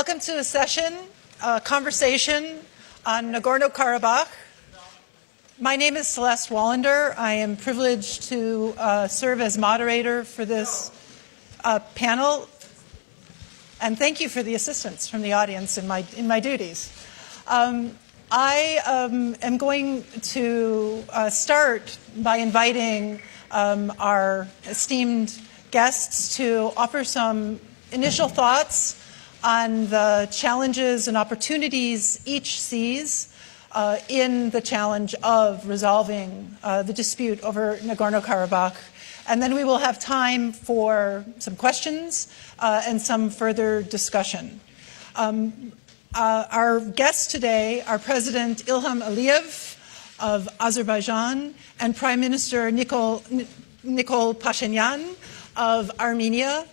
Welcome to a session, a conversation on Nagorno-Karabakh. My name is Celeste Wallander. I am privileged to serve as moderator for this panel. And thank you for the assistance from the audience in my duties. I am going to start by inviting our esteemed guests to offer some initial thoughts on the challenges and opportunities each sees in the challenge of resolving the dispute over Nagorno-Karabakh. And then we will have time for some questions and some further discussion. Our guests today are President İlham Aliyev of Azerbaijan and Prime Minister Nikol Paşinyana of Armenia.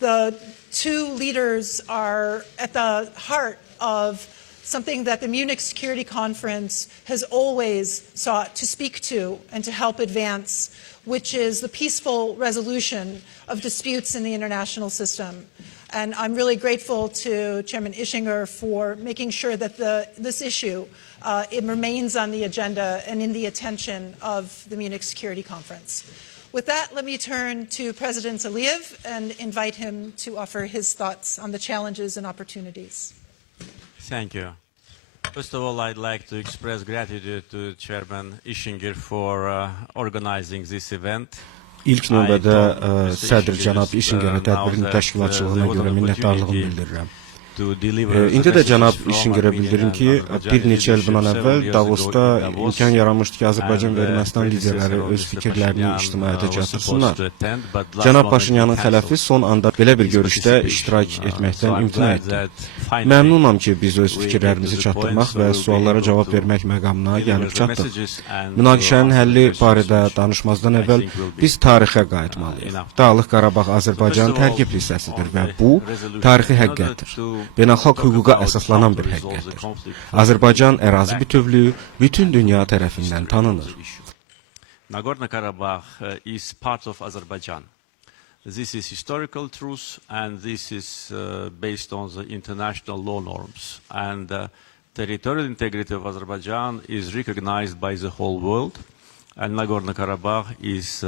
The two leaders are at the heart of something that the Munich Security Conference has always sought to speak to and to help advance, which is the peaceful resolution of disputes in the international system. And I'm really grateful to Chairman Ischinger for making sure that this issue it remains on the agenda and in the attention of the Munich Security Conference. With that, let me turn to President Aliyev and invite him to offer his thoughts on the challenges and opportunities. Thank you. First of all, I'd like to express gratitude to Chairman Ischinger for organizing this event. İlk növbədə sədr cənab İşingerə tədbirin təşkilatçılığına görə minnətdarlığımı bildirirəm. İndi də cənab İşingerə bildirim ki, bir neçə il bundan əvvəl Davosda imkan yaranmışdı ki, Azərbaycan və Ermənistan liderləri öz fikirlərini ictimaiyyətə çatdırsınlar. Cənab Paşinyanın xələfi son anda belə bir görüşdə iştirak etməkdən imtina etdi. Məmnunam ki, biz öz fikirlərimizi çatdırmaq və suallara cavab vermək məqamına gəlib çatdıq. Münaqişənin həlli barədə danışmazdan əvvəl biz tarixə qayıtmalıyıq. Dağlıq Qarabağ Azərbaycanın tərkib hissəsidir və bu, tarixi həqiqətdir. Beynəlxalq hüquqa əsaslanan bir həqiqətdir. Azərbaycan ərazi bütövlüyü bütün dünya tərəfindən tanınır. Nagorno-Karabakh is part of Azerbaijan. This is historical truth and this is based on the international law norms. And territorial integrity of Azerbaijan is recognized by the whole world. And Nagorno-Karabakh is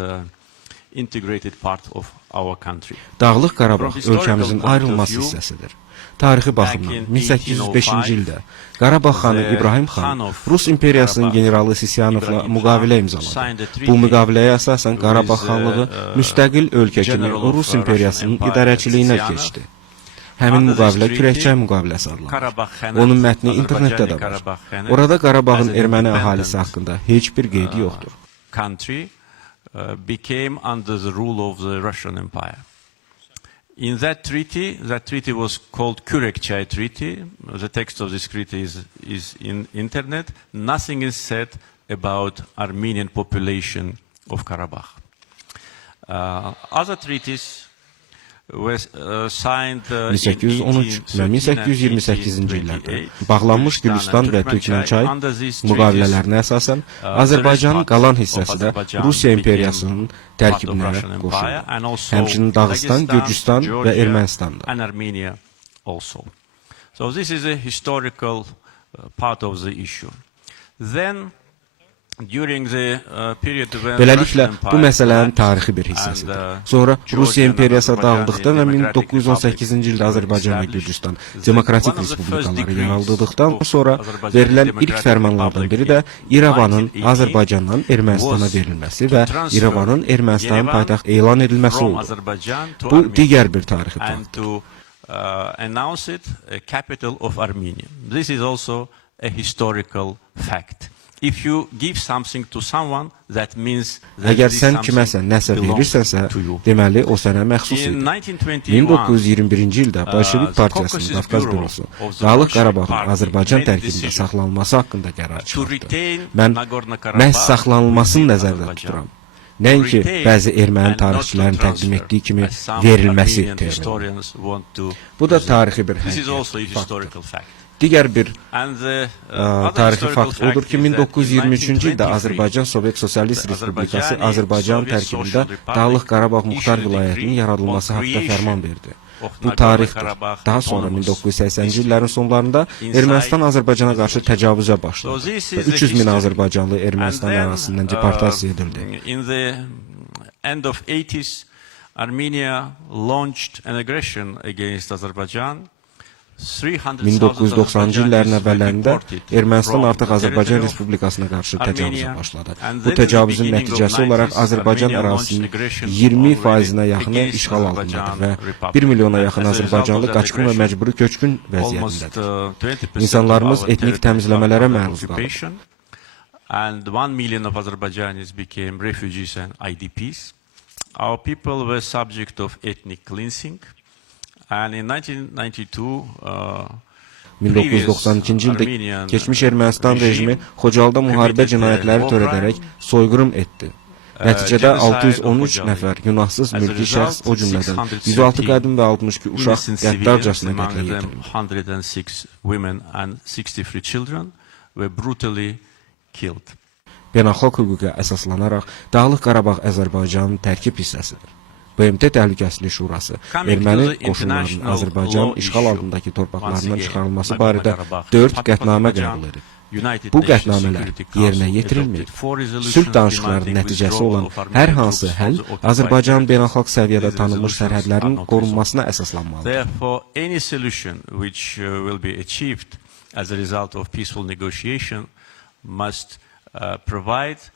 integrated part of our country. Dağlıq Qarabağ ölkəmizin ayrılmaz hissəsidir. Tarixi baxımdan 1805-ci ildə Qarabağ xanı İbrahim xan Rus imperiyasının generalı Sisyanovla müqavilə imzaladı. Bu müqaviləyə əsasən Qarabağ xanlığı müstəqil ölkə kimi Rus imperiyasının idarəçiliyinə keçdi. Həmin müqavilə kürəkçay müqaviləsi adlanır. Onun mətni internetdə də var. Orada Qarabağın erməni əhalisi haqqında heç bir qeyd yoxdur. Country became under the rule of the Russian Empire. In that treaty was called Kürekçay Treaty. The text of this treaty is in internet. Nothing is said about Armenian population of Karabakh. Other treaties were signed 1813 və 1828-ci illərdə bağlanmış Gülüstan və Türkmençay müqavilələrinə əsasən Azərbaycanın qalan hissəsi də Rusiya imperiyasının tərkibinə qoşuldu. Həmçinin Dağıstan, Gürcüstan və Ermənistan da. So this is a historical part of the issue. Then Beləliklə, bu məsələnin tarixi bir hissəsidir. Sonra Rusiya imperiyası dağıldıqda və 1918-ci ildə Azərbaycan və Gürcüstan demokratik respublikaları yaradıldıqdan sonra verilən ilk fərmanlardan biri də İrəvanın Azərbaycandan Ermənistana verilməsi və İrəvanın Ermənistanın paytaxt elan edilməsi oldu. Bu, digər bir tarixi faktdır. Announced a capital of Armenia. This is also a historical fact. If you give something to someone, that means that əgər sən kiməsə nəsə verirsənsə, deməli o sənə məxsus idi. 1921-ci ildə Bolşevik Partiyasının Qafqaz bürosu Dağlıq Qarabağın Azərbaycan tərkibində saxlanılması haqqında qərar çıxartdı. Mən məhz saxlanılmasını nəzərdə tuturam. Nəinki bəzi erməni tarixçilərin təqdim etdiyi kimi verilməsi termini. Bu da tarixi bir faktdır. Digər bir tarixi fakt odur ki, 1923-cü ildə Azərbaycan Sovet Sosialist Respublikası Azərbaycan tərkibində Dağlıq Qarabağ Muxtar Vilayətinin yaradılması haqqında fərman verdi. bu tarixdir. Daha sonra 1980-ci illərin sonlarında Ermənistan Azərbaycana qarşı təcavüzə başladı və 300 min Azərbaycanlı Ermənistan ərazisindən deportasiya edildi. In the end of 80s, Armenia launched an aggression against Azerbaijan. 1990-cı illərin əvvəllərində Ermənistan artıq Azərbaycan Respublikasına qarşı təcavüzə başladı. Bu təcavüzün nəticəsi olaraq Azərbaycan ərazisinin 20%-nə yaxını işğal altındadır və 1 milyona yaxın Azərbaycanlı qaçqın və məcburi köçkün vəziyyətindədir. İnsanlarımız etnik təmizləmələrə məruz qalır. And 1 million of Azerbaijanis became refugees and IDPs. Our people were subject of ethnic cleansing. And in 1992-ci ildə keçmiş Ermənistan rejimi Xocalıda müharibə cinayətləri törədərək soyqırım etdi. Nəticədə 613 nəfər günahsız mülki şəxs, o cümlədən 106 qadın və 62 uşaq qəddarcasına qətlə yetirildi. 106 women and 63 children were brutally killed. Beynəlxalq hüquqa əsaslanaraq Dağlıq Qarabağ Azərbaycanın tərkib hissəsidir. BMT Təhlükəsizlik Şurası erməni qoşunlarının Azərbaycan işğal altındakı torpaqlarından çıxarılması barədə 4 qətnamə qəbul edib. Bu qətnamələr yerinə yetirilməyib. Sülh danışıqlarının nəticəsi olan hər hansı həll Azərbaycanın beynəlxalq səviyyədə tanınmış sərhədlərinin qorunmasına əsaslanmalıdır. Therefore, any solution which will be achieved as a result of peaceful negotiation must provide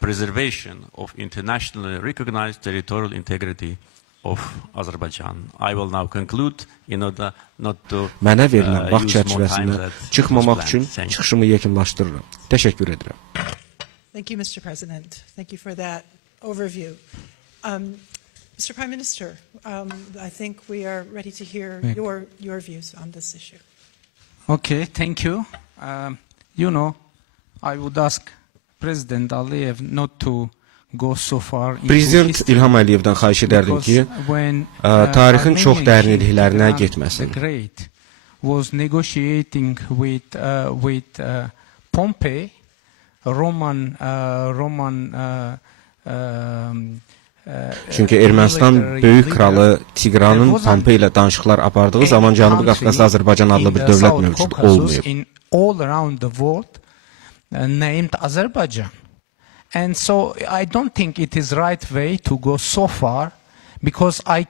preservation of internationally recognized territorial integrity of Azerbaijan. I will now conclude in order not to Mənə verilən vaxt çərçivəsində çıxmamaq üçün çıxışımı yekunlaşdırıram. Təşəkkür edirəm. Thank you, Mr. President. Thank you for that overview. Mr. Prime Minister, I think we are ready to hear your views on this issue. Okay, thank you. I would ask President Aliyev not to go so far into Prezident İlham Əliyevdən xahiş edərdim ki, tarixin çox dərinliklərinə getməsin. Was negotiating with Pompey, Çünki Ermənistan böyük kralı Tigranın Pompey ilə danışıqlar apardığı zaman Cənubi Qafqazda Azərbaycan adlı bir dövlət mövcud olmayıb. Named Azerbaijan. And so I don't think it is right way to go so far because I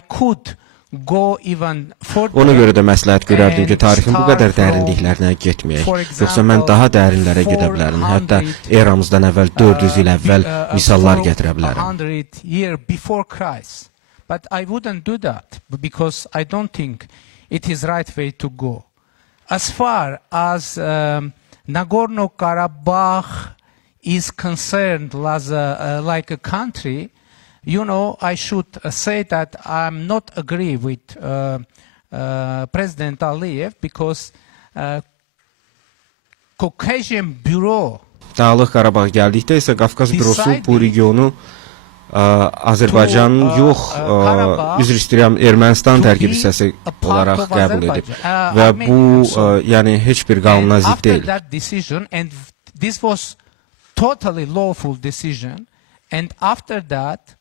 could go even further. Ona görə də məsləhət görərdim ki, tarixin bu qədər dərinliklərinə getməyək. Yoxsa mən daha dərinlərə gedə bilərəm. Hətta eramızdan əvvəl 400 il əvvəl misallar gətirə bilərəm. 100 years before Christ. But I wouldn't do that because I don't think it is right way to go. As far as Nagorno-Karabakh is concerned like a country, I should say that I'm not agree with President Aliyev because Caucasian Bureau Dağlıq Qarabağ gəldikdə isə Qafqaz bürosu bu regionu Azərbaycanın yox, üzr istəyirəm, Ermənistan tərkib hissəsi olaraq qəbul edib. Və bu, yəni, heç bir qanuna zidd deyil. This was totally lawful decision, and after that,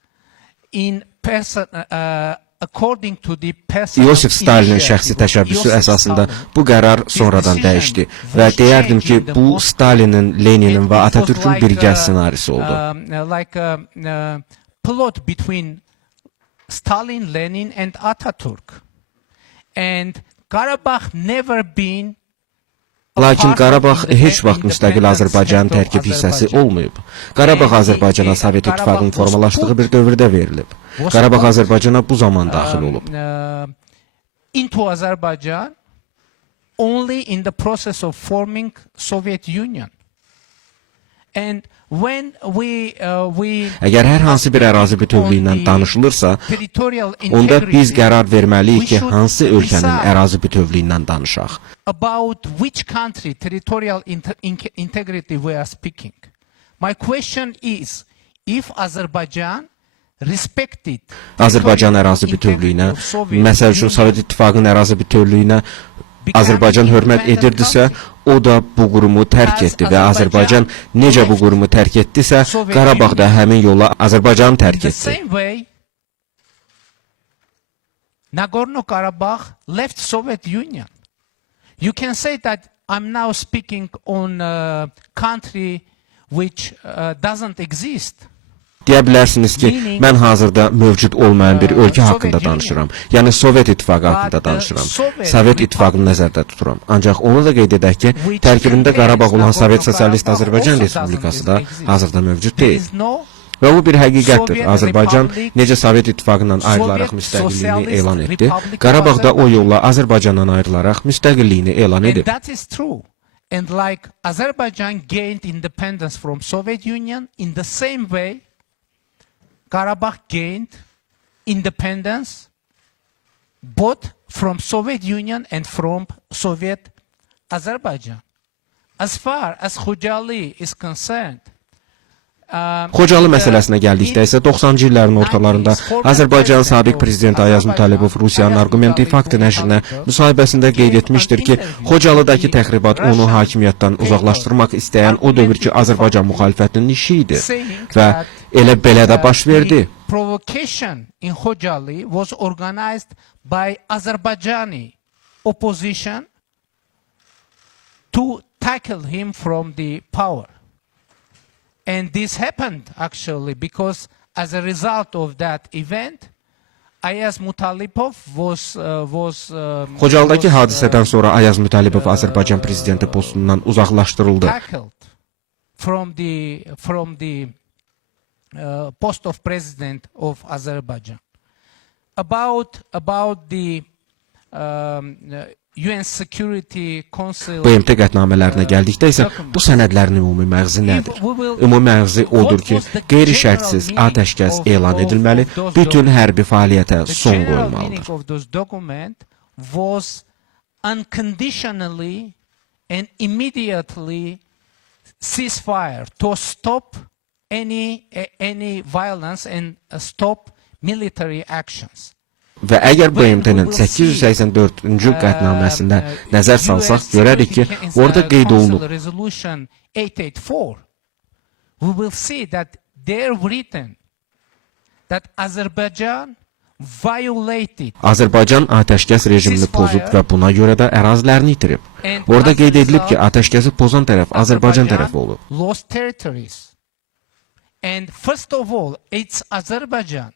according to the personal Yosif Stalinin şəxsi təşəbbüsü əsasında bu qərar sonradan dəyişdi və deyərdim ki, bu Stalinin, Leninin və Atatürk'ün birgə ssenarisi oldu. Plot between Stalin, Lenin and Atatürk. And Karabakh never been Lakin Qarabağ heç vaxt müstəqil Azərbaycanın tərkib hissəsi olmayıb. Qarabağ Azərbaycana Sovet İttifaqının formalaşdığı bir dövrdə verilib. Qarabağ Azərbaycana bu zaman daxil olub. Into Azerbaijan only in the process of forming Soviet Union. And Əgər hər hansı bir ərazi bütövlüyündən danışılırsa, onda biz qərar verməliyik ki, hansı ölkənin ərazi bütövlüyündən danışaq. About which country territorial integrity we are speaking. My question is, if Azerbaijan respected Azərbaycan ərazi bütövlüyünə, məsəl üçün Sovet İttifaqının ərazi bütövlüyünə Azərbaycan hörmət edirdisə, o da bu qurumu tərk etdi və Azərbaycan necə bu qurumu tərk etdisə, Qarabağ da həmin yolla Azərbaycanı tərk etdi. Nagorno-Karabakh left Soviet Union. You can say that I'm now speaking on a country which doesn't exist. Deyə bilərsiniz ki, mən hazırda mövcud olmayan bir ölkə haqqında danışıram. Yəni Sovet İttifaqı haqqında danışıram. Sovet İttifaqını nəzərdə tuturam. Ancaq onu da qeyd edək ki, tərkibində Qarabağ olan Sovet Sosialist Azərbaycan Respublikası da hazırda mövcud deyil. Və bu bir həqiqətdir. Azərbaycan necə Sovet İttifaqından ayrılaraq müstəqilliyini elan etdi, Qarabağ da o yolla Azərbaycandan ayrılaraq müstəqilliyini elan edib. And like Azerbaijan gained independence from Soviet Union, in the same way, Karabakh gained independence both from Soviet Union and from Soviet Azerbaijan. As far as Xocalı is concerned, Xocalı məsələsinə gəldikdə isə 90-cı illərin ortalarında Azərbaycanın sabiq prezidenti Ayaz Mütəllibov Rusiyanın Argumenti Faktı nəşrinə müsahibəsində qeyd etmişdir ki, Xocalıdakı təxribat onu hakimiyyətdən uzaqlaşdırmaq istəyən o dövrki Azərbaycan müxalifətinin işi idi və elə belə də baş verdi. Provocation in Xocalı was organized by Azerbaijani opposition to tackle him from the power. And this happened actually because as a result of that event, Ayaz Mütəllibov was Xocalıdakı hadisədən sonra Ayaz Mütəllibov Azərbaycan prezidenti postundan uzaqlaşdırıldı. From the post of president of Azerbaijan. About the UN Security Council BMT qətnamələrinə gəldikdə isə bu sənədlərin ümumi məğzi nədir? Ümumi məğzi odur ki, qeyri-şərtsiz atəşkəs elan edilməli, bütün hərbi fəaliyyətə son qoyulmalıdır. Was unconditionally and immediately ceasefire to stop any violence and stop military actions. Və əgər BMT-nin 884-cü qətnaməsində nəzər salsaq, görərik ki, orada qeyd olunub. We will see that they're written that Azerbaijan violated. Azərbaycan atəşkəs rejimini pozub və buna görə də ərazilərini itirib. Orada qeyd edilib ki, atəşkəsi pozan tərəf Azərbaycan tərəfi olub. Lost territories. And first of all, it's Azerbaijan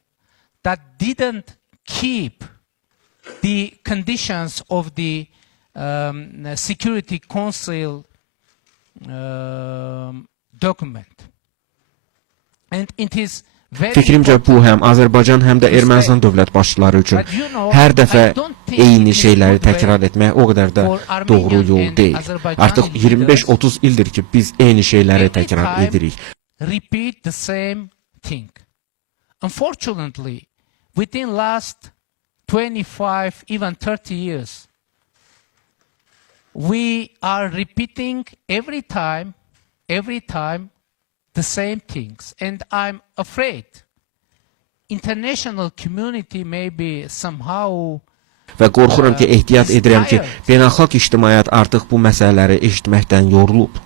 that didn't keep the conditions of the Security Council document. And it is Fikrimcə bu həm Azərbaycan, həm də Ermənistan dövlət başçıları üçün hər dəfə eyni şeyləri təkrar etmək o qədər də doğru yol deyil. Artıq 25-30 ildir ki, biz eyni şeyləri təkrar edirik. Repeat the same thing. Unfortunately, within last 25, even 30 years, we are repeating every time the same things. And I'm afraid international community may be somehow və qorxuram ki, ehtiyat edirəm ki, beynəlxalq ictimaiyyət artıq bu məsələləri eşitməkdən yorulub.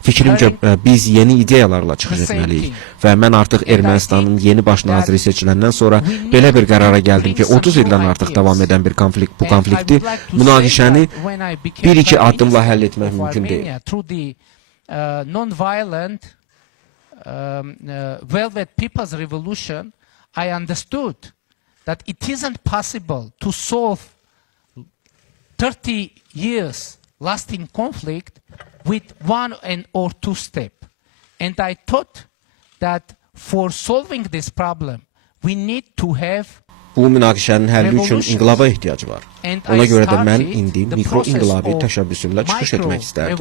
Fikrimcə biz yeni ideyalarla çıxış etməliyik və mən artıq Ermənistanın yeni baş naziri seçiləndən sonra belə bir qərara gəldim ki, 30 ildən artıq davam edən bu konflikti, münaqişəni bir-iki addımla həll etmək mümkün deyil. Non-violent Velvet People's Revolution, I understood that it isn't possible to solve 30 years lasting conflict with one or two steps. And I thought that for solving this problem, we need to have bu münaqişənin həlli üçün inqilaba ehtiyac var. Ona görə də mən indi mikro-inqilabi təşəbbüsümlə çıxış etmək istərdim.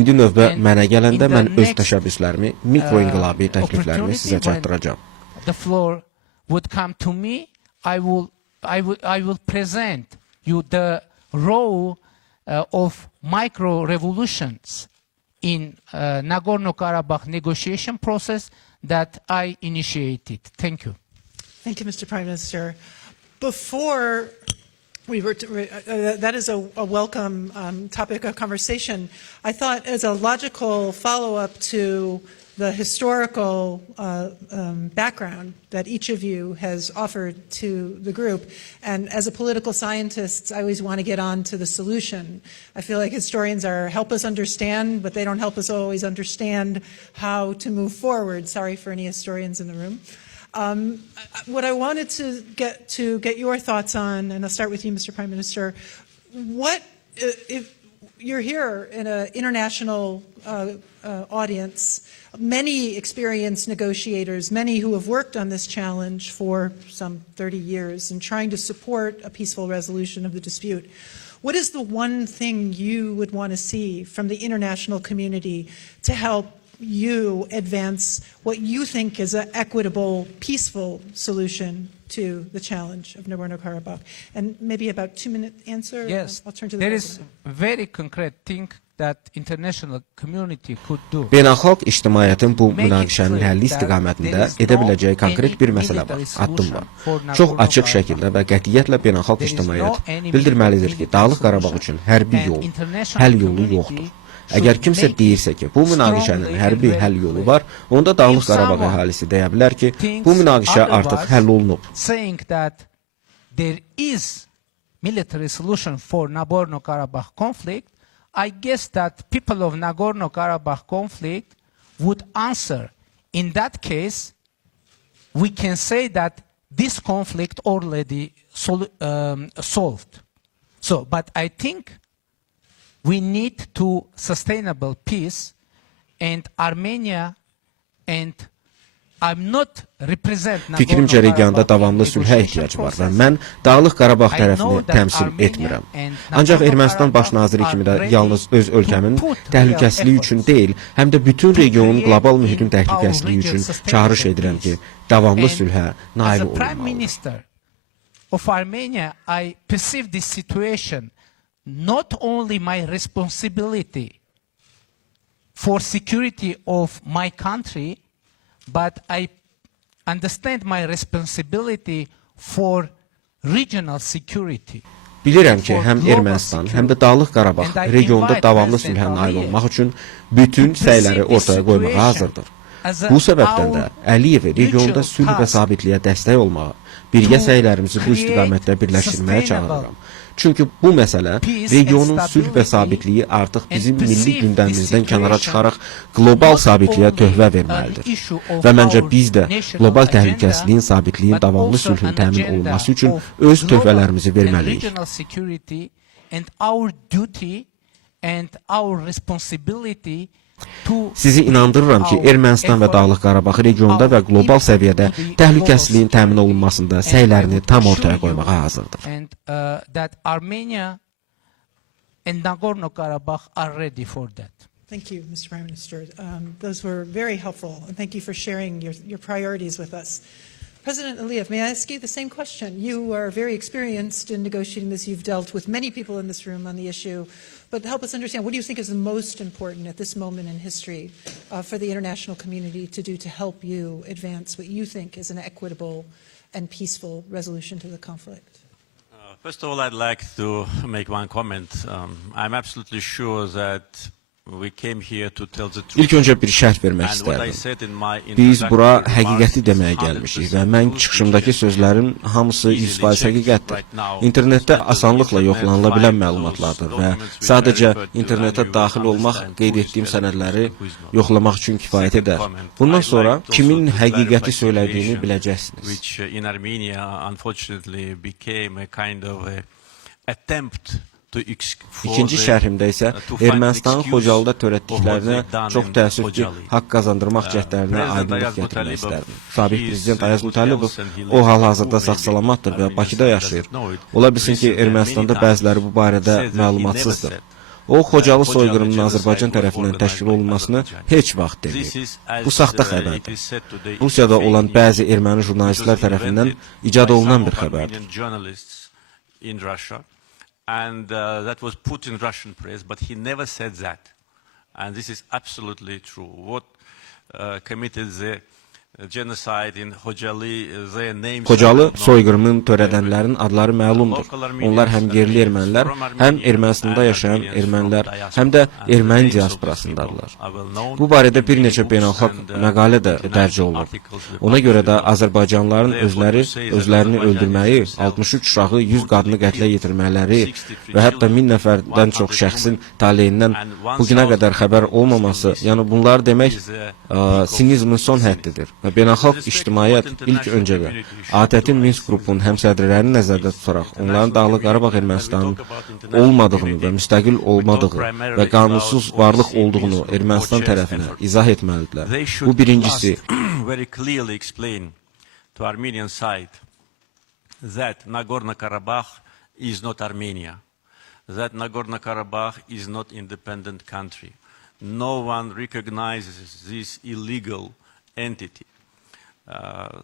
İndi növbə mənə gələndə mən öz təşəbbüslərimi, mikro-inqilabi təkliflərimi sizə çatdıracağım. The floor would come to me, I will present you the role of micro-revolutions in Nagorno-Karabakh negotiation process that I initiated. Thank you. Thank you, Mr. Prime Minister. Before we were that is a welcome topic of conversation. I thought as a logical follow-up to the historical background that each of you has offered to the group. And as a political scientist, I always want to get on to the solution. I feel like historians help us understand, but they don't help us always understand how to move forward. Sorry for any historians in the room. What I wanted to get your thoughts on, and I'll start with you, Mr. Prime Minister, if you're here in an international audience, many experienced negotiators, many who have worked on this challenge for some 30 years and trying to support a peaceful resolution of the dispute. What is the one thing you would want to see from the international community to help you advance what you think is an equitable, peaceful solution to the challenge of Nagorno-Karabakh? And maybe about 2-minute answer. Yes, I'll turn to the there President. is very concrete thing that international community could do. Beynəlxalq ictimaiyyətin bu münaqişənin həlli istiqamətində edə biləcəyi konkret bir məsələ var, addım var. Çox açıq şəkildə və qətiyyətlə beynəlxalq ictimaiyyət bildirməlidir ki, Dağlıq Qarabağ üçün hərbi yol, həll yolu yoxdur. Əgər kimsə deyirsə ki, bu münaqişənin hərbi həll yolu var, onda Dağlıq Qarabağ əhalisi deyə bilər ki, bu münaqişə artıq həll olunub. Saying that there is military solution for Nagorno-Karabakh conflict, I guess that people of Nagorno-Karabakh conflict would answer, in that case, we can say that this conflict already solved. So, but I think we need to sustainable peace, and Armenia, and I'm not represent Fikrimcə regionda davamlı sülhə ehtiyac var və mən Dağlıq Qarabağ tərəfini təmsil etmirəm. Ancaq Ermənistan baş naziri kimi də yalnız öz ölkəmin təhlükəsizliyi üçün deyil, həm də bütün regionun qlobal mühitin təhlükəsizliyi üçün çağırış edirəm ki, davamlı sülhə nail olunmalıdır. As a Prime Minister of Armenia, I perceive this situation not only my responsibility for security of my country, but I understand my responsibility for regional security. Bilirəm ki, həm Ermənistan, həm də Dağlıq Qarabağ regionda davamlı sülhə nail olmaq üçün bütün səyləri ortaya qoymağa hazırdır. Bu səbəbdən də Əliyevi regionda sülh və sabitliyə dəstək olmağa, birgə səylərimizi bu istiqamətdə birləşdirməyə çağırıram. Çünki bu məsələ regionun sülh və sabitliyi artıq bizim milli gündəmimizdən kənara çıxaraq qlobal sabitliyə töhfə verməlidir. Və məncə biz də qlobal təhlükəsizliyin, sabitliyin, davamlı sülhün təmin olunması üçün öz töhfələrimizi verməliyik. Sizi inandırıram ki, Ermənistan və Dağlıq Qarabağ regionda və qlobal səviyyədə təhlükəsizliyin təmin olunmasında səylərini tam ortaya qoymağa hazırdır. Thank you, Mr. Prime Minister. Those were very helpful, and thank you for sharing your priorities with us. President Aliyev, may I ask you the same question? You are very experienced in negotiating this. You've dealt with many people in this room on the issue. But help us understand, what do you think is the most important at this moment in history for the international community to do to help you advance what you think is an equitable and peaceful resolution to the conflict? First of all, I'd like to make one comment. I'm absolutely sure that we came here to tell the truth. İlk öncə bir şərh vermək istərdim. Biz bura həqiqəti deməyə gəlmişik və mən çıxışımdakı sözlərin hamısı 100% həqiqətdir. İnternetdə asanlıqla yoxlanıla bilən məlumatlardır və sadəcə internetə daxil olmaq, qeyd etdiyim sənədləri yoxlamaq üçün kifayət edər. Bundan sonra kimin həqiqəti söylədiyini biləcəksiniz. Which in Armenia unfortunately became a kind of attempt. İkinci şərhimdə isə Ermənistanın Xocalıda törətdiklərinə çox təəssüf ki, haqq qazandırmaq cəhdlərinə aydınlıq gətirmək istərdim. Sabiq Prezident Ayaz Mütəllibov o hal-hazırda sağ-salamatdır və Bakıda yaşayır. Ola bilsin ki, Ermənistanda bəziləri bu barədə məlumatsızdır. O, Xocalı soyqırımının Azərbaycan tərəfindən təşkil olunmasını heç vaxt deməyib. Bu saxta xəbərdir. Rusiyada olan bəzi erməni jurnalistlər tərəfindən icad olunan bir xəbərdir. And that was put in Russian press, but he never said that. And this is absolutely true. What committed the genocide in Xocalı, their names Xocalı are known. soyqırımın törədənlərin adları məlumdur. Onlar həm yerli ermənilər, həm Ermənistanda yaşayan ermənilər, həm də erməni diasporasındadırlar. Bu barədə bir neçə beynəlxalq məqalə də dərc olunub. Ona görə də Azərbaycanlıların özlərini öldürməyi, 63 uşağı, 100 qadını qətlə yetirmələri və hətta 1000 nəfərdən çox şəxsin taleyindən bu günə qədər xəbər olmaması, yəni bunlar demək sinizmin son həddidir. Və beynəlxalq ictimaiyyət ilk öncədə ATƏT-in Minsk qrupunun həmsədrlərini nəzərdə tutaraq onların Dağlıq Qarabağ Ermənistanın olmadığını və müstəqil olmadığı və qanunsuz varlıq olduğunu Ermənistan tərəfinə izah etməlidirlər. Bu birincisi. Very clearly explain to Armenian side that Nagorno-Karabakh is not Armenia, that Nagorno-Karabakh is not independent country. No one recognizes this illegal entity.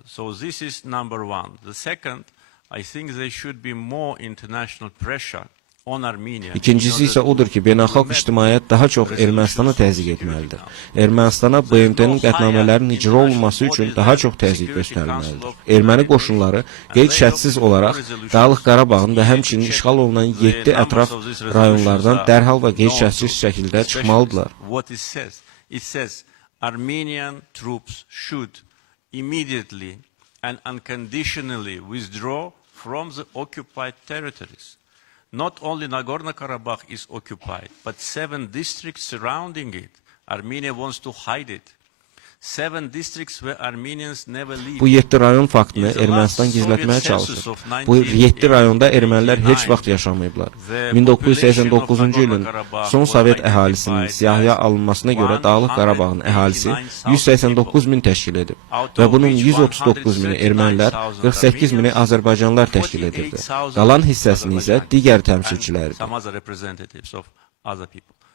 So this is number one. The second, I think there should be more international pressure on Armenia. İkincisi isə odur ki, beynəlxalq ictimaiyyət daha çox Ermənistana təzyiq etməlidir. Ermənistana BMT-nin qətnamələrinin icra olunması üçün daha çox təzyiq göstərilməlidir. Erməni qoşunları qeyd-şərtsiz olaraq Dağlıq Qarabağın və həmçinin işğal olunan 7 ətraf rayonlardan dərhal və qeyd-şərtsiz şəkildə çıxmalıdırlar. It says Armenian troops should immediately and unconditionally withdraw from the occupied territories. Not only Nagorno-Karabakh is occupied, but 7 districts surrounding it. Armenia wants to hide it. 7 districts where Armenians never leave. Bu 7 rayon faktını Ermənistan gizlətməyə çalışır. Bu 7 rayonda ermənilər heç vaxt yaşamayıblar. 1989-cu ilin son Sovet əhalisinin siyahıya alınmasına görə Dağlıq Qarabağın əhalisi 189 min təşkil edib və bunun 139 mini ermənilər, 48 mini Azərbaycanlılar təşkil edirdi. Qalan hissəsini isə digər təmsilçilərdir.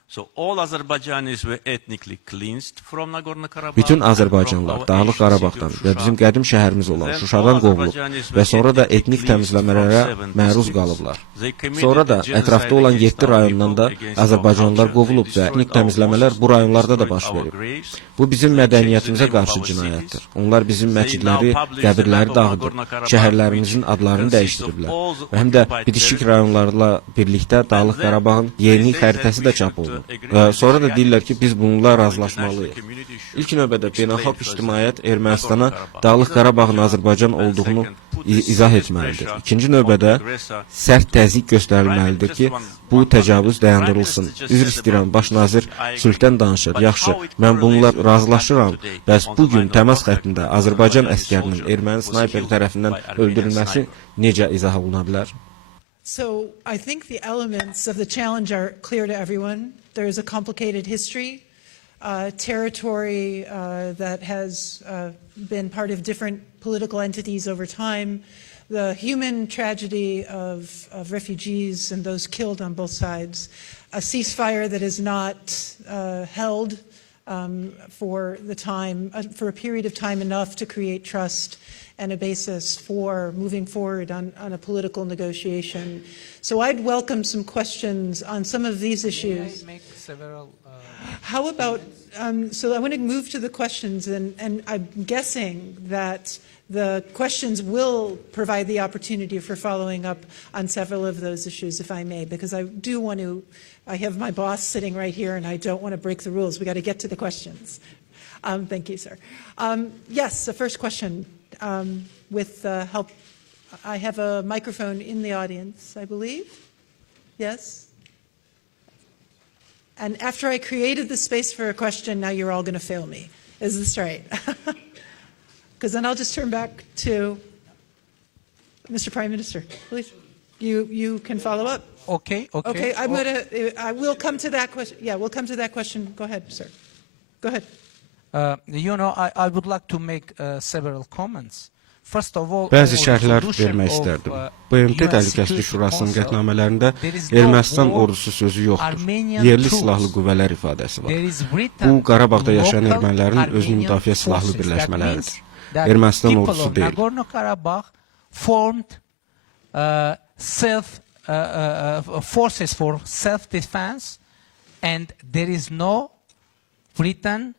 So all Azerbaijanis were ethnically cleansed from Nagorno-Karabakh. Bütün Azərbaycanlılar Dağlıq Qarabağdan və bizim qədim şəhərimiz olan Şuşadan qovulub və sonra da etnik təmizləmələrə məruz qalıblar. Sonra da ətrafda olan 7 rayondan da Azərbaycanlılar qovulub və etnik təmizləmələr bu rayonlarda da baş verib. Bu bizim mədəniyyətimizə qarşı cinayətdir. Onlar bizim məscidləri, qəbirləri dağıdır, şəhərlərimizin adlarını dəyişdiriblər və həm də bitişik rayonlarla birlikdə Dağlıq Qarabağın yeni xəritəsi də çap olunub. Sonra da deyirlər ki, biz bununla razılaşmalıyıq. İlk növbədə beynəlxalq ictimaiyyət Ermənistana Dağlıq Qarabağın Azərbaycan olduğunu izah etməlidir. İkinci növbədə sərt təzyiq göstərilməlidir ki, bu təcavüz dayandırılsın. Üzr istəyirəm, baş nazir sülhdən danışır. Yaxşı, mən bununla razılaşıram. Bəs bugün təmas xəttində Azərbaycan əskərinin erməni snayper tərəfindən öldürülməsi necə izah oluna bilər? So I think the elements of the challenge are clear to everyone. There is a complicated history, territory that has been part of different political entities over time, the human tragedy of refugees and those killed on both sides, a ceasefire that is not held for a period of time enough to create trust and a basis for moving forward on a political negotiation. So I'd welcome some questions on some of these issues. May I make several, How about, so I want to move to the questions, and I'm guessing that the questions will provide the opportunity for following up on several of those issues, if I may, because I do want to, I have my boss sitting right here, and I don't want to break the rules. We got to get to the questions. Thank you, sir. Yes, the first question. With help, I have a microphone in the audience, I believe. Yes? And after I created the space for a question, now you're all going to fail me. Is this right? Because then I'll just turn back to Mr. Prime Minister. Please, you can follow up. Okay. Okay, I will come to that question. Yeah, we'll come to that question. Go ahead, sir. Go ahead. I would like to make several comments. First of all, Bəzi şərhlər vermək istərdim. BMT Təhlükəsizlik Şurasının qətnamələrində Ermənistan ordusu sözü yoxdur. Yerli silahlı qüvvələr ifadəsi var. Bu, Qarabağda yaşayan ermənilərin özünü müdafiə silahlı birləşmələridir. Ermənistan ordusu deyil. Nagorno-Karabakh formed forces for self-defense, and there is no written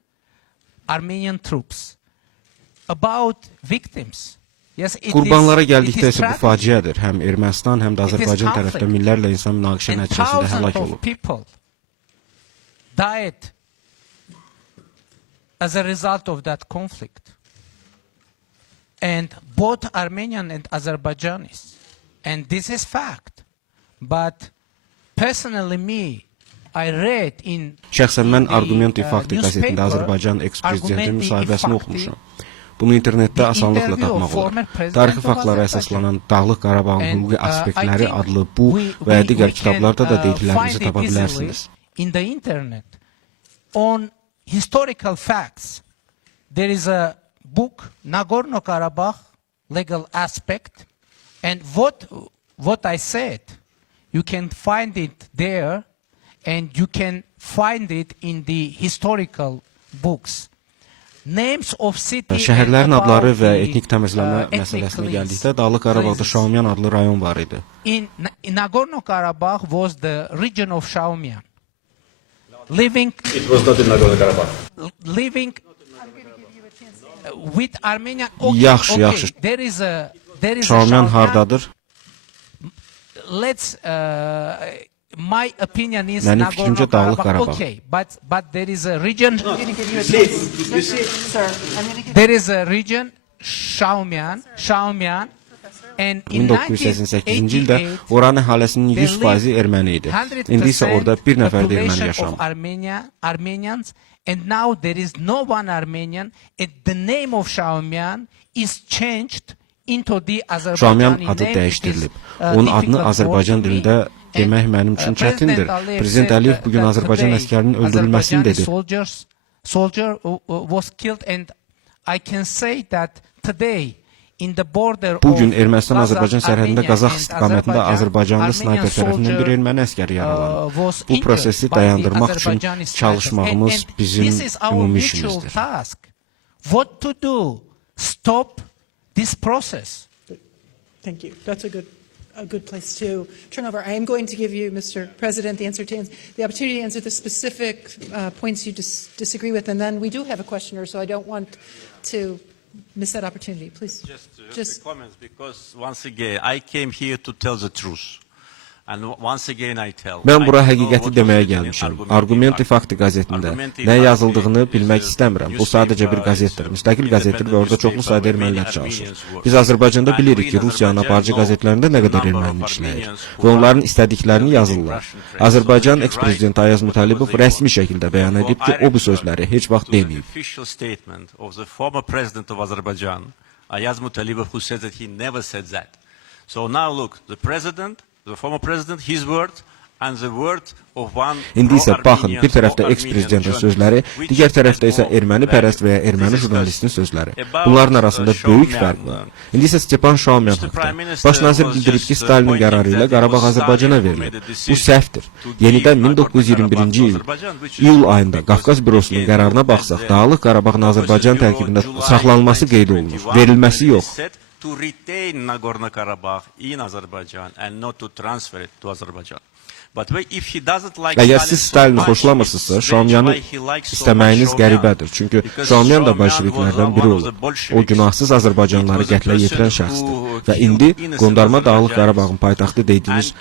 Armenian troops. about victims. Yes, Qurbanlara gəldikdə isə bu faciədir. Həm Ermənistan, həm də Azərbaycan tərəfdə minlərlə insan münaqişə nəticəsində həlak olub. People died as a result of that conflict. And both Armenian and Azerbaijanis. And this is fact. But personally I read in Şəxsən mən Argument İfaktı qəzetində Azərbaycan eks-prezidentinin müsahibəsini oxumuşam. Bunu internetdə asanlıqla tapmaq olar. Tarixi faktlara əsaslanan Dağlıq Qarabağın hüquqi aspektləri adlı bu və digər kitablarda da dediklərinizi tapa bilərsiniz. In the internet, on historical facts, there is a book, Nagorno-Karabakh Legal Aspect, and what I said, you can find it there, and you can find it in the historical books. Şəhərlərin adları və etnik təmizləmə məsələsinə gəldikdə Dağlıq Qarabağda Şaumyan adlı rayon var idi. In Nagorno-Karabakh was the region of Şaumyan. It was not in Nagorno-Karabakh. Living with Armenian. Yaxşı, yaxşı. Şaumyan hardadır? My opinion is Mənim fikrimcə Dağlıq Qarabağ. Okay, but there is a region. There is a region Şaumyan, and in 1988-ci ildə oranın əhalisinin 100% erməni idi. İndi isə orada bir nəfər də erməni yaşamır. Armenians, and now there is no one Armenian, and the name of Şaumyan is changed into the Azerbaijani Şaumyan adı dəyişdirilib. Onun adını Azərbaycan dilində demək mənim üçün çətindir. Prezident Əliyev bugün Azərbaycan əskərinin öldürülməsini dedi. Soldier was killed, and I can say that today in the border bugün Ermənistan-Azərbaycan sərhədində Qazax istiqamətində Azərbaycanlı snayper tərəfindən bir erməni əskəri yaralanıb. Bu prosesi dayandırmaq üçün çalışmağımız bizim ümumi işimizdir. What to do? Stop this process. Thank you. That's a good place to turn over. I am going to give you, Mr. President, the opportunity to answer the specific points you disagree with, and then we do have a questioner, so I don't want to miss that opportunity. Please. Just comments, because once again, I came here to tell the truth. Mən bura həqiqəti deməyə gəlmişəm. Argument İfaktı qəzetində nə yazıldığını bilmək istəmirəm. Bu sadəcə bir qəzetdir, müstəqil qəzetdir və orada çoxlu sayda ermənilər çalışır. Biz Azərbaycanda bilirik ki, Rusiyanın aparıcı qəzetlərində nə qədər erməni işləyir və onların istədiklərini yazırlar. Azərbaycan eks-prezidenti Ayaz Mütəllibov rəsmi şəkildə bəyan edib ki, o bu sözləri heç vaxt deməyib. İndi isə baxın, bir tərəfdə eks-prezidentin sözləri, digər tərəfdə isə erməni pərəst və ya erməni jurnalistin sözləri. Bunların arasında böyük fərq var. İndi isə Stepan Şaumyan haqda. Baş nazir bildirib ki, Stalinin qərarı ilə Qarabağ Azərbaycana verilib. Bu səhvdir. Yenidən 1921-ci iyul ayında Qafqaz bürosunun qərarına baxsaq, Dağlıq Qarabağın Azərbaycan tərkibində saxlanılması qeyd olunur, verilməsi yox. To retain Nagorno-Karabakh in Azerbaijan and not to transfer it to Azerbaijan. Əgər siz Stalini xoşlamırsınızsa, Şaumyanı istəməyiniz qəribədir. Çünki Şaumyan da bolşeviklərdən biri olub. O günahsız Azərbaycanlıları qətlə yetirən şəxsdir. Və indi qondarma Dağlıq Qarabağın paytaxtı dediyimiz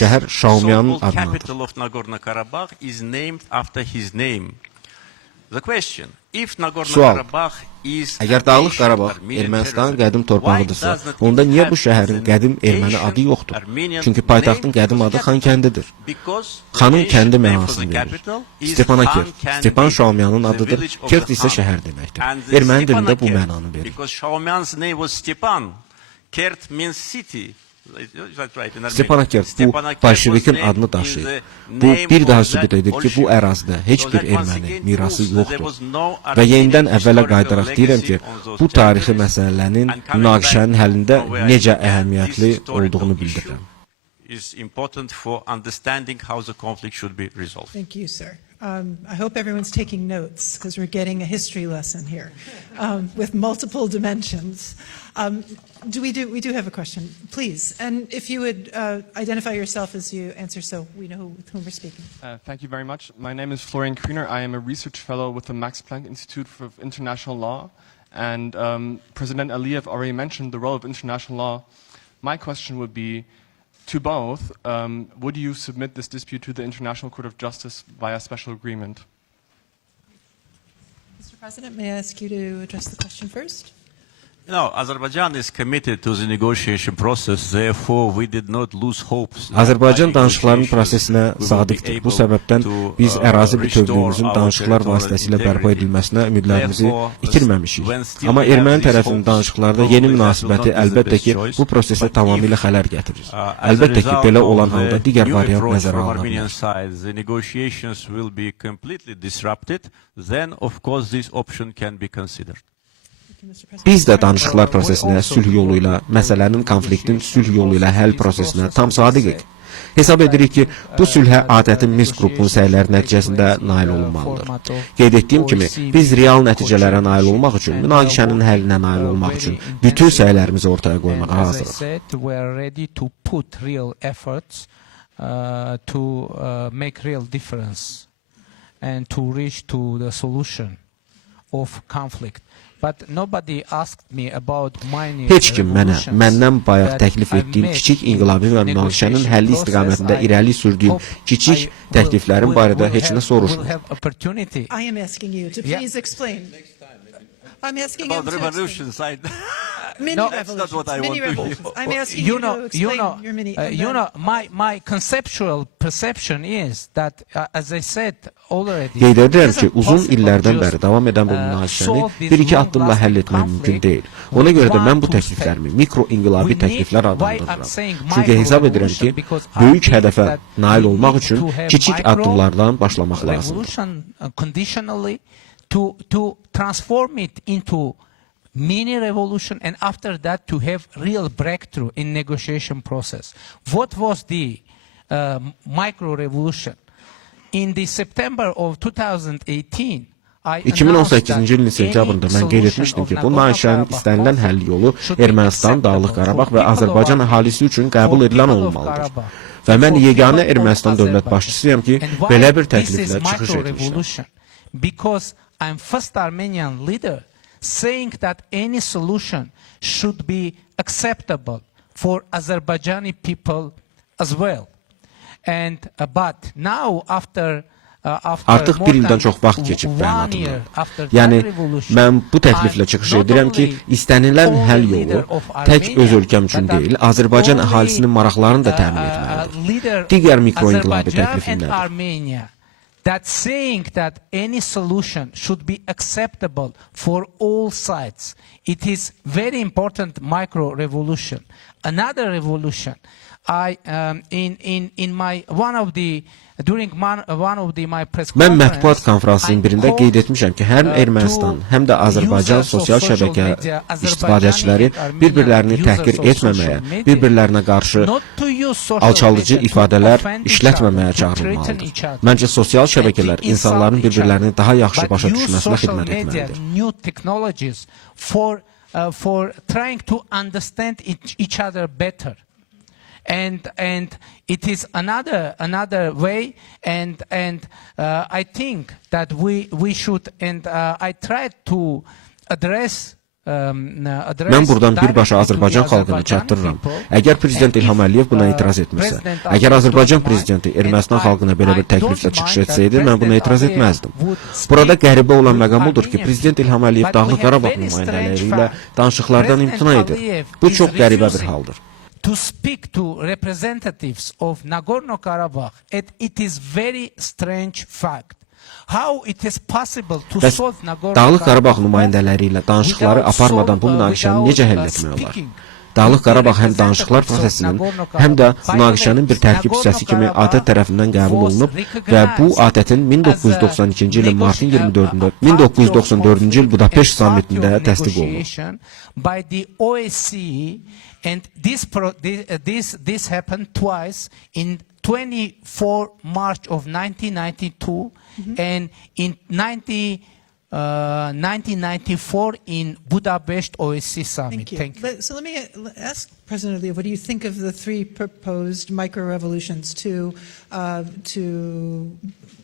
şəhər Şaumyanın adınadır. Sual, əgər Dağlıq Qarabağ Ermənistanın qədim torpağıdırsa, onda niyə bu şəhərin qədim erməni adı yoxdur? Çünki paytaxtın qədim adı Xan kəndidir. Xanın kəndi mənasını verir. Stepanakert, Stepan Şaumyanın adıdır, Kert isə şəhər deməkdir. Erməni dilində bu mənanı verir. Stepanakert bu bolşevikin adını daşıyır. Bu bir daha sübut edir ki, bu ərazidə heç bir erməni mirası yoxdur. Və yenidən əvvələ qayıdaraq deyirəm ki, bu tarixi məsələnin münaqişənin həllində necə əhəmiyyətli olduğunu bildirirəm. Thank you, sir. I hope everyone's taking notes because we're getting a history lesson here with multiple dimensions. We do have a question, please. And if you would identify yourself as you answer so we know with whom we're speaking. Thank you very much. My name is Florian Kühner. I am a research fellow with the Max Planck Institute for International Law. And President Aliyev already mentioned the role of international law. My question would be to both, would you submit this dispute to the International Court of Justice via special agreement? Mr. President, may I ask you to address the question first? No, Azerbaijan is committed to the negotiation process, therefore we did not lose hopes. Azərbaycan danışıqların prosesinə sadiqdir. Bu səbəbdən biz ərazi bütövlüyümüzün danışıqlar vasitəsilə bərpa edilməsinə ümidlərimizi itirməmişik. Amma erməni tərəfinin danışıqlarda yeni münasibəti əlbəttə ki, bu prosesə tamamilə xələl gətirir. Əlbəttə ki, belə olan halda digər variant nəzərə alınır. The negotiations will be completely disrupted, then of course this option can be considered. Biz də danışıqlar prosesinə sülh yolu ilə, məsələnin, konfliktin sülh yolu ilə həll prosesinə tam sadiqik. Hesab edirik ki, bu sülhə adətin Minsk qrupunun səyləri nəticəsində nail olunmalıdır. Qeyd etdiyim kimi, biz real nəticələrə nail olmaq üçün, münaqişənin həllinə nail olmaq üçün bütün səylərimizi ortaya qoymağa hazırıq. Heç kim məndən bayaq təklif etdiyim kiçik inqilabi və münaqişənin həlli istiqamətində irəli sürdüyüm kiçik təkliflərin barədə heç nə soruşmur. I am asking you to please explain. I'm asking him to explain. Mini revolutions. Mini revolutions. I'm asking you to explain your mini. My conceptual perception is that, as I said already, Qeyd edirəm ki, uzun illərdən bəri davam edən bu münaqişəni bir-iki addımla həll etmək mümkün deyil. Ona görə də mən bu təkliflərimi mikro inqilabi təkliflər adlandırıram. Çünki hesab edirəm ki, böyük hədəfə nail olmaq üçün kiçik addımlardan başlamaq lazımdır. To transform it into mini revolution and after that to have real breakthrough in negotiation process. What was the micro revolution? In the September of 2018, 2018-ci ilin sentyabrında mən qeyd etmişdim ki, bu münaqişənin istənilən həll yolu Ermənistan, Dağlıq Qarabağ və Azərbaycan əhalisi üçün qəbul edilən olmalıdır. Və mən yeganə Ermənistan dövlət başçısıyam ki, belə bir təkliflə çıxış etmişəm. Because I'm first Armenian leader saying that any solution should be acceptable for Azerbaijani people as well. And but now after Artıq bir ildən çox vaxt keçib bəyanatımdan. Yəni, mən bu təkliflə çıxış edirəm ki, istənilən həll yolu tək öz ölkəm üçün deyil, Azərbaycan əhalisinin maraqlarını da təmin etməlidir. Digər mikroinqilabi təklifim nədir? That saying that any solution should be acceptable for all sides. It is very important micro revolution. Another revolution. In my one of the my press conference, mən mətbuat konfransının birində qeyd etmişəm ki, həm Ermənistan, həm də Azərbaycan sosial şəbəkə istifadəçiləri bir-birlərini təhqir etməməyə, bir-birlərinə qarşı alçaldıcı ifadələr işlətməməyə çağırılmalıdır. Məncə sosial şəbəkələr insanların bir-birlərini daha yaxşı başa düşməsinə xidmət etməlidir. For trying to understand each other better. And it is another way, and I think that we should, and I tried to address. Mən buradan birbaşa Azərbaycan xalqını çatdırıram. Əgər Prezident İlham Əliyev buna etiraz etməsə, əgər Azərbaycan Prezidenti Ermənistan xalqına belə bir təkliflə çıxış etsəydi, mən buna etiraz etməzdim. Burada qəribə olan məqam odur ki, Prezident İlham Əliyev Dağlıq Qarabağ nümayəndələri ilə danışıqlardan imtina edir. Bu çox qəribə bir haldır. To speak to representatives of Nagorno-Karabakh, it is very strange fact. How it is possible to solve Nagorno-Karabakh? Dağlıq Qarabağ nümayəndələri ilə danışıqları aparmadan bu münaqişəni necə həll etmək olar? Dağlıq Qarabağ həm danışıqlar prosesinin, həm də münaqişənin bir tərkib hissəsi kimi ATƏT tərəfindən qəbul olunub və bu ATƏT-in 1992-ci ilin martın 24-də 1994-cü il Budapeşt sammitində təsdiq olunub. By the OSCE, and this happened twice in 24 March of 1992 and in 1994 in Budapest OSCE summit. Thank you. So let me ask President Aliyev, what do you think of the three proposed micro-revolutions to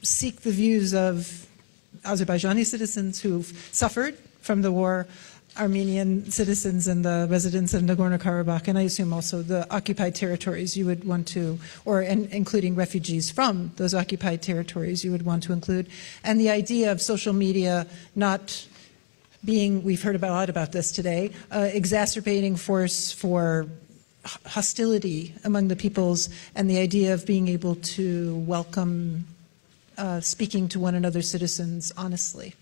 seek the views of Azerbaijani citizens who've suffered from the war, Armenian citizens and the residents of Nagorno-Karabakh, and I assume also the occupied territories you would want to, or including refugees from those occupied territories you would want to include. And the idea of social media not being, we've heard a lot about this today, exacerbating force for hostility among the peoples, and the idea of being able to welcome speaking to one another's citizens honestly.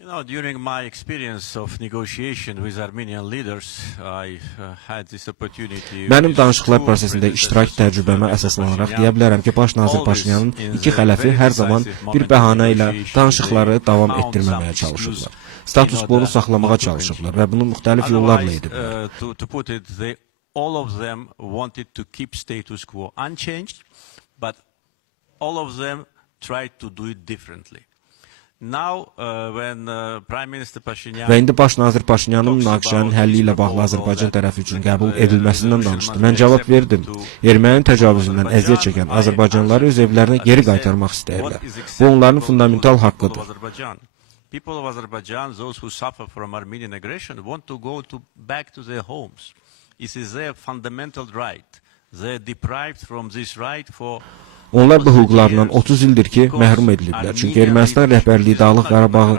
You know, during my experience of negotiation with Armenian leaders, I had this opportunity. Mənim danışıqlar prosesində iştirak təcrübəmə əsaslanaraq deyə bilərəm ki, Baş nazir Paşinyanın iki xələfi hər zaman bir bəhanə ilə danışıqları davam etdirməməyə çalışıblar. Status quo-nu saxlamağa çalışıblar və bunu müxtəlif yollarla ediblər. All of them wanted to keep status quo unchanged, but all of them tried to do it differently. Now, when Prime Minister Paşinyana və indi Baş nazir Paşinyanın münaqişənin həlli ilə bağlı Azərbaycan tərəfi üçün qəbul edilməsindən danışdı. Mən cavab verdim. Erməni təcavüzündən əziyyət çəkən azərbaycanlıları öz evlərinə geri qaytarmaq istəyirlər. Bu onların fundamental haqqıdır. People of Azerbaijan, those who suffer from Armenian aggression, want to go back to their homes. It is their fundamental right. They are deprived from this right for Onlar bu hüquqlarından 30 ildir ki, məhrum ediliblər. Çünki Ermənistan rəhbərliyi Dağlıq Qarabağı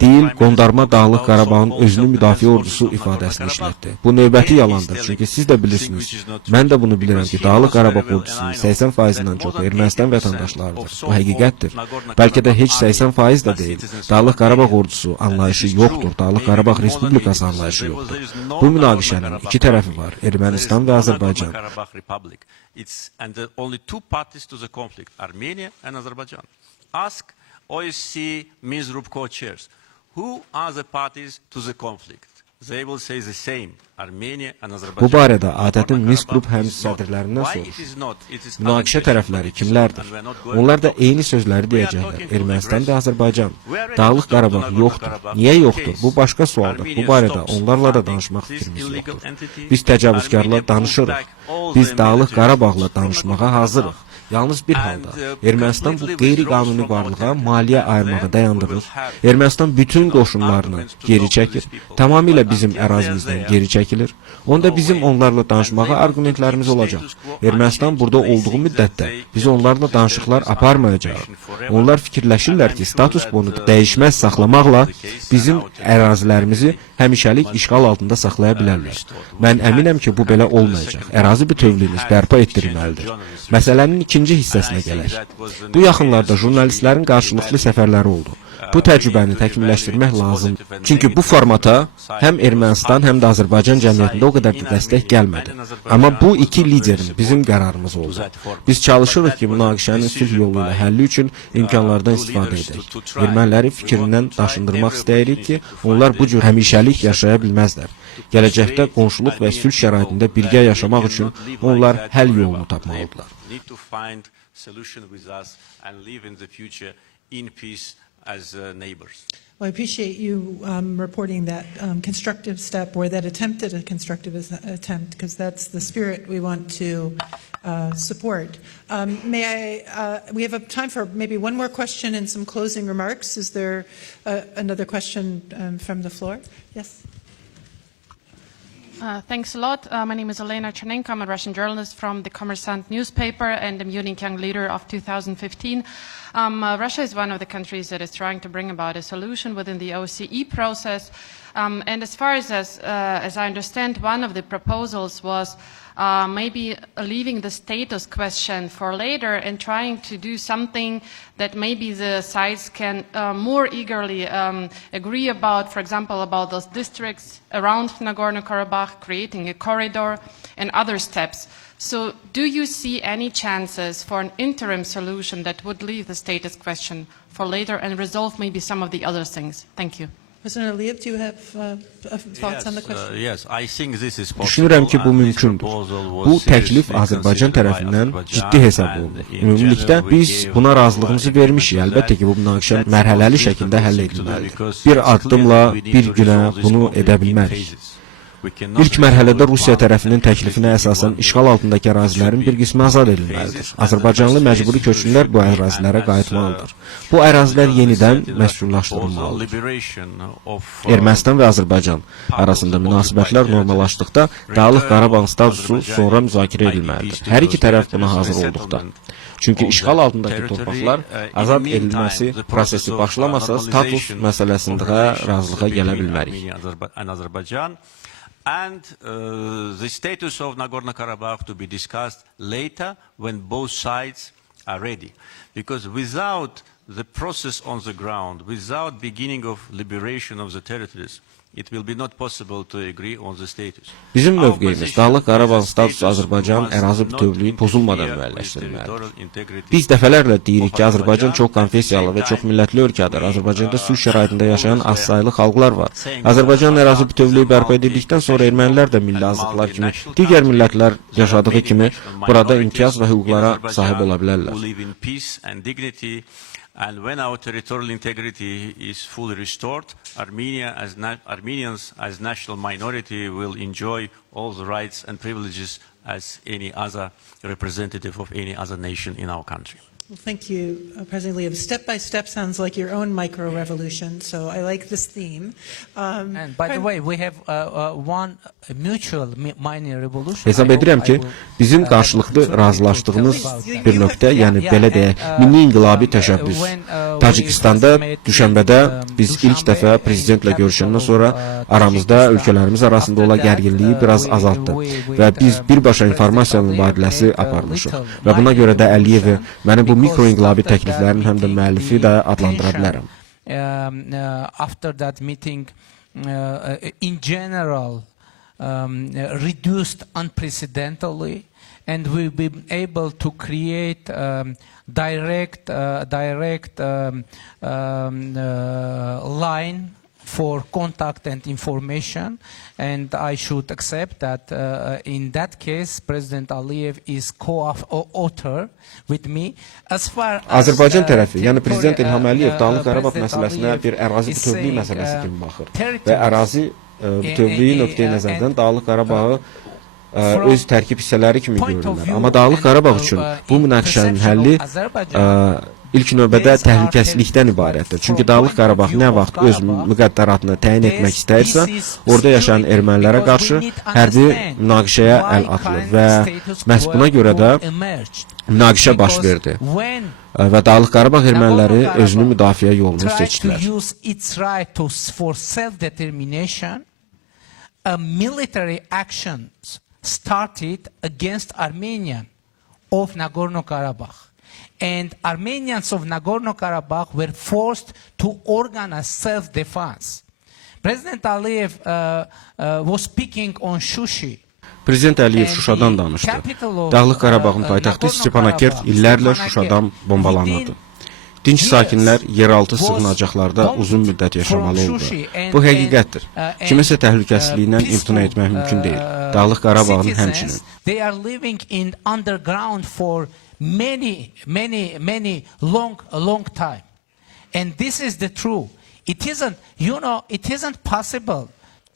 deyil, qondarma Dağlıq Qarabağın özünü müdafiə ordusu ifadəsini işlətdi. Bu növbəti yalandır. Çünki siz də bilirsiniz, mən də bunu bilirəm ki, Dağlıq Qarabağ ordusunun 80%-dən çoxu Ermənistan vətəndaşlarıdır. Bu həqiqətdir. Bəlkə də heç 80% də deyil. Dağlıq Qarabağ ordusu anlayışı yoxdur. Dağlıq Qarabağ Respublikası anlayışı yoxdur. Bu münaqişənin iki tərəfi var. Ermənistan və Azərbaycan. And the only two parties to the conflict, Armenia and Azerbaijan. Ask OSCE Minsk Group co-chairs, who are the parties to the conflict? They will say the same, Armenia and Azerbaijan. Bu barədə ATƏT-in Minsk Qrup həmçinin sədrlərindən soruşur. Münaqişə tərəfləri kimlərdir? Onlar da eyni sözləri deyəcəklər. Ermənistan və Azərbaycan. Dağlıq Qarabağ yoxdur. Niyə yoxdur? Bu başqa sualdır. Bu barədə onlarla da danışmaq fikrimiz yoxdur. Biz təcavüzkarla danışırıq. Biz Dağlıq Qarabağla danışmağa hazırıq. Yalnız bir halda Ermənistan bu qeyri-qanuni varlığa maliyyə ayırmağı dayandırır. Ermənistan bütün qoşunlarını geri çəkir. Tamamilə bizim ərazimizdən geri çəkilir. Onda bizim onlarla danışmağa argumentlərimiz olacaq. Ermənistan burada olduğu müddətdə biz onlarla danışıqlar aparmayacağıq. Onlar fikirləşirlər ki, status quo-nu dəyişməz saxlamaqla bizim ərazilərimizi həmişəlik işğal altında saxlaya bilərlər. Mən əminəm ki, bu belə olmayacaq. Ərazi bütövlüyümüz bərpa etdirilməlidir. Məsələnin ikinci hissəsinə gələk. Bu yaxınlarda jurnalistlərin qarşılıqlı səfərləri oldu. Bu təcrübəni təkmilləşdirmək lazımdır. Çünki bu formata həm Ermənistan, həm də Azərbaycan cəmiyyətində o qədər də dəstək gəlmədi. Amma bu iki liderin bizim qərarımız oldu. Biz çalışırıq ki, münaqişənin sülh yolu ilə həlli üçün imkanlardan istifadə edək. Erməniləri fikrindən daşındırmaq istəyirik ki, onlar bu cür həmişəlik yaşaya bilməzlər. Gələcəkdə qonşuluq və sülh şəraitində birgə yaşamaq üçün onlar həll yolunu tapmalıdırlar. As neighbors. Well, I appreciate you reporting that constructive step, or that attempt at a constructive attempt, because that's the spirit we want to support. We have time for maybe one more question and some closing remarks. Is there another question from the floor? Yes. Thanks a lot. My name is Elena Chernenko. I'm a Russian journalist from the Kommersant newspaper and the Munich Young Leader of 2015. Russia is one of the countries that is trying to bring about a solution within the OSCE process. And as far as I understand, one of the proposals was maybe leaving the status question for later and trying to do something that maybe the sides can more eagerly agree about, for example, about those districts around Nagorno-Karabakh, creating a corridor and other steps. So do you see any chances for an interim solution that would leave the status question for later and resolve maybe some of the other things? Thank you. President Aliyev, do you have thoughts on the question? Yes, I think this is possible. Düşünürəm ki, bu mümkündür. Bu təklif Azərbaycan tərəfindən ciddi hesab olunur. Ümumilikdə biz buna razılığımızı vermişik. Əlbəttə ki, bu münaqişə mərhələli şəkildə həll edilməlidir. Bir addımla, bir günə bunu edə bilmərik. İlk mərhələdə Rusiya tərəfinin təklifinə əsasən işğal altındakı ərazilərin bir qismi azad edilməlidir. Azərbaycanlı məcburi köçkünlər bu ərazilərə qayıtmalıdır. Bu ərazilər yenidən məskunlaşdırılmalıdır. Ermənistan və Azərbaycan arasında münasibətlər normallaşdıqda Dağlıq Qarabağ statusu sonra müzakirə edilməlidir. Hər iki tərəf buna hazır olduqda. Çünki işğal altındakı torpaqlar azad edilməsi prosesi başlamasa status məsələsində razılığa gələ bilmərik. And the status of Nagorno-Karabakh to be discussed later when both sides are ready. Because without the process on the ground, without beginning of liberation of the territories, it will be not possible to agree on the status. Bizim mövqeyimiz Dağlıq Qarabağ statusu Azərbaycan ərazi bütövlüyü pozulmadan müəyyənləşdirilməlidir. Biz dəfələrlə deyirik ki, Azərbaycan çox konfessiyalı və çox millətli ölkədir. Azərbaycanda sülh şəraitində yaşayan azsaylı xalqlar var. Azərbaycan ərazi bütövlüyü bərpa edildikdən sonra ermənilər də milli azlıqlar kimi, digər millətlər yaşadığı kimi burada imtiyaz və hüquqlara sahib ola bilərlər. And when our territorial integrity is fully restored, Armenians as national minority will enjoy all the rights and privileges as any other representative of any other nation in our country. Well, thank you, President Əliyев. Step by step sounds like your own micro-revolution, so I like this theme. And by the way, we have one mutual mini revolution. Hesab edirəm ki, bizim qarşılıqlı razılaşdığımız bir nöqtə, yəni belə deyək, milli inqilabi təşəbbüs. Tacikistanda düşənbədə biz ilk dəfə prezidentlə görüşəndən sonra aramızda ölkələrimiz arasında olan gərginliyi biraz azaltdı və biz birbaşa informasiya mübadiləsi aparmışıq. Və buna görə də Əliyevi mənim bu mikroinqilabi təkliflərin həm də müəllifi də adlandıra bilərəm. After that meeting, in general, reduced unprecedentedly, and we've been able to create direct line for contact and information, and I should accept that in that case, President Əliyev is co-author with me. As far as Azərbaycan tərəfi, yəni Prezident İlham Əliyev Dağlıq Qarabağ məsələsinə bir ərazi bütövlüyü məsələsi kimi baxır və ərazi bütövlüyü nöqteyi nəzərdən Dağlıq Qarabağı öz tərkib hissələri kimi görürlər. Amma Dağlıq Qarabağ üçün bu münaqişənin həlli ilk növbədə təhlükəsizlikdən ibarətdir. Çünki Dağlıq Qarabağ nə vaxt öz müqəddəratını təyin etmək istəyirsə, orada yaşayan ermənilərə qarşı hərbi münaqişəyə əl atılır və məhz buna görə də münaqişə baş verdi və Dağlıq Qarabağ erməniləri özünü müdafiə yolunu seçdilər. Military actions started against Armenian of Nagorno-Karabakh. And Armenians of Nagorno-Karabakh were forced to organize self-defense. President Əliyev was speaking on Şuşi. Prezident Əliyev Şuşadan danışdı. Dağlıq Qarabağın paytaxtı Stepanakert illərlə Şuşadan bombalanırdı. Dinç sakinlər yeraltı sığınacaqlarda uzun müddət yaşamalı oldu. Bu həqiqətdir. Kiməsə təhlükəsizliyindən imtina etmək mümkün deyil. Dağlıq Qarabağın həmçinin. They are living in underground for many long time, and this is the truth. It isn't possible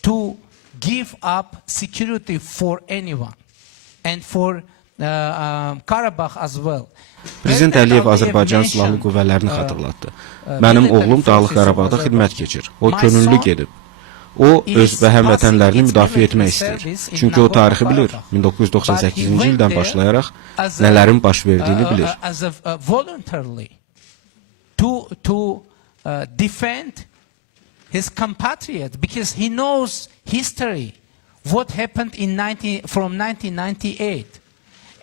to give up security for anyone, and for Karabakh as well. Prezident Əliyev Azərbaycan silahlı qüvvələrini xatırlatdı. Mənim oğlum Dağlıq Qarabağda xidmət keçir. O könüllü gedib. O, öz və həmvətənlərini müdafiə etmək istəyir. Çünki o tarixi bilir. 1998-ci ildən başlayaraq nələrin baş verdiyini bilir. Voluntarily to defend his compatriot because he knows history, what happened from 1998.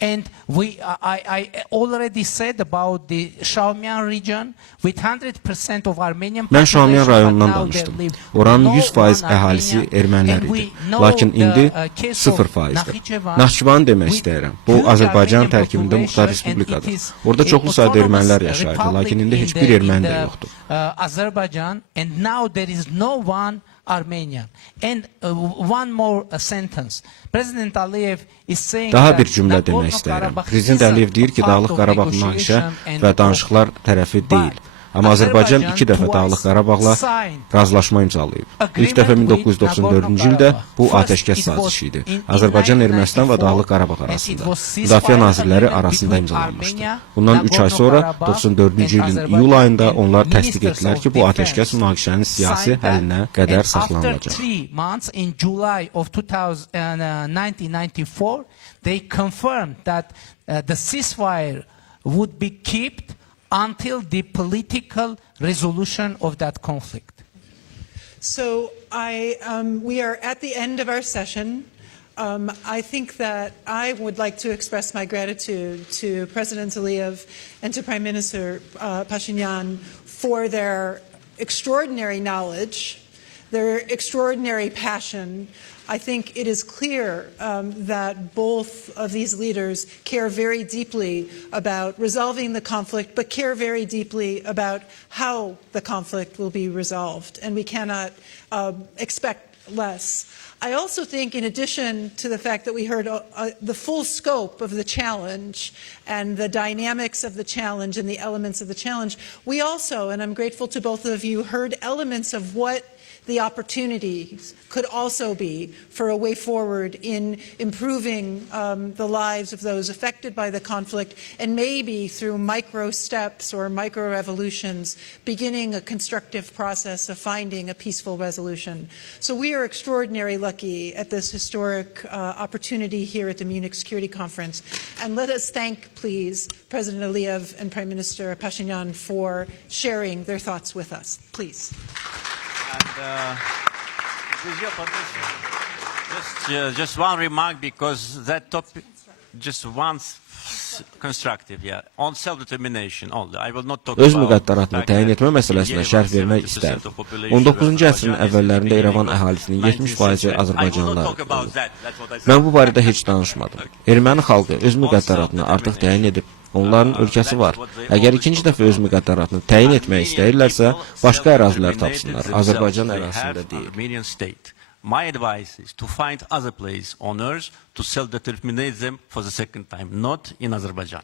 And I already said about the Şamiyan region with 100% of Armenian Mən Şamiyan rayonundan danışdım. Oranın 100% əhalisi ermənilər idi. Lakin indi 0%-dir. Naxçıvanı demək istəyirəm. Bu Azərbaycan tərkibində muxtar respublikadır. Orada çoxlu sayda ermənilər yaşayırdı. Lakin indi heç bir erməni də yoxdur. Azərbaycan, and now there is no one Armenian. And one more sentence. President Əliyev is saying Daha bir cümlə demək istəyirəm. Prezident Əliyev deyir ki, Dağlıq Qarabağ münaqişə və danışıqlar tərəfi deyil. Amma Azərbaycan 2 dəfə Dağlıq Qarabağla razılaşma imzalayıb. İlk dəfə 1994-cü ildə bu atəşkəs sazişi idi. Azərbaycan, Ermənistan və Dağlıq Qarabağ arasında. Müdafiə nazirləri arasında imzalanmışdı. Bundan 3 ay sonra 94-cü ilin iyul ayında onlar təsdiq etdilər ki, bu atəşkəs münaqişənin siyasi həllinə qədər saxlanılacaq. In July of 1994, they confirmed that the ceasefire would be kept until the political resolution of that conflict. So we are at the end of our session. I think that I would like to express my gratitude to President Aliyev and to Prime Minister Paşinyana for their extraordinary knowledge, their extraordinary passion. I think it is clear that both of these leaders care very deeply about resolving the conflict, but care very deeply about how the conflict will be resolved, and we cannot expect less. I also think, in addition to the fact that we heard the full scope of the challenge and the dynamics of the challenge and the elements of the challenge, we also, and I'm grateful to both of you, heard elements of what the opportunities could also be for a way forward in improving the lives of those affected by the conflict, and maybe through micro steps or micro revolutions, beginning a constructive process of finding a peaceful resolution. So we are extraordinarily lucky at this historic opportunity here at the Munich Security Conference. And let us thank, please, President Aliyev and Prime Minister Paşinyana for sharing their thoughts with us. Please. And with your permission, just one remark, because that topic, just one constructive, on self-determination only. I will not talk Öz müqəddəratını təyin etmə məsələsinə şərh vermək istərdim. 19-cu əsrin əvvəllərində İrəvan əhalisinin 70% azərbaycanlılardır. Mən bu barədə heç danışmadım. Erməni xalqı öz müqəddəratını artıq təyin edib. Onların ölkəsi var. Əgər ikinci dəfə öz müqəddəratını təyin etmək istəyirlərsə, başqa ərazilər tapsınlar. Azərbaycan ərazisində deyil. My advice is to find other places on earth to self-determinate them for the second time, not in Azerbaijan.